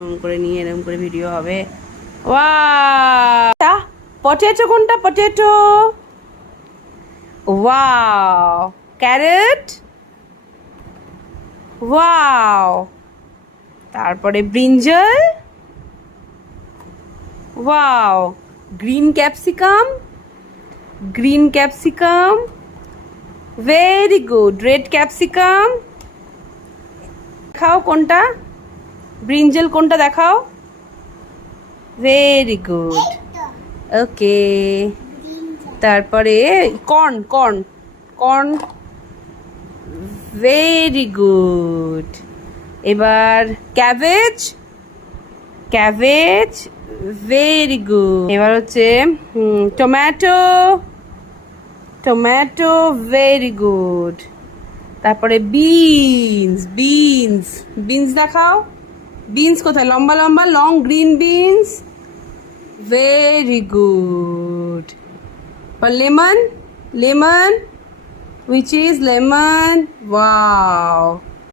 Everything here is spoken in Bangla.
এরকম করে নিয়ে এরকম করে ভিডিও হবে। ওয়াও, পটেটো কোনটা? পটেটো। Wow, carrot. ওয়াও, তারপরে brinjal. Wow, green capsicum. Green capsicum, very good. Red capsicum. দেখাও কোনটা, ব্রিঞ্জল কোনটা দেখাও। Very good, okay. তারপরে corn, corn, corn, very good. এবার ক্যাবেজ, ক্যাবেজ, ভেরি গুড। এবার হচ্ছে টমেটো, টমেটো, ভেরি গুড। তারপরে বিনস, বিনস, বিনস দেখাও। বিনস কোথায়? লম্বা লম্বা long green beans, very good. আর lemon, lemon, which is lemon. Wow.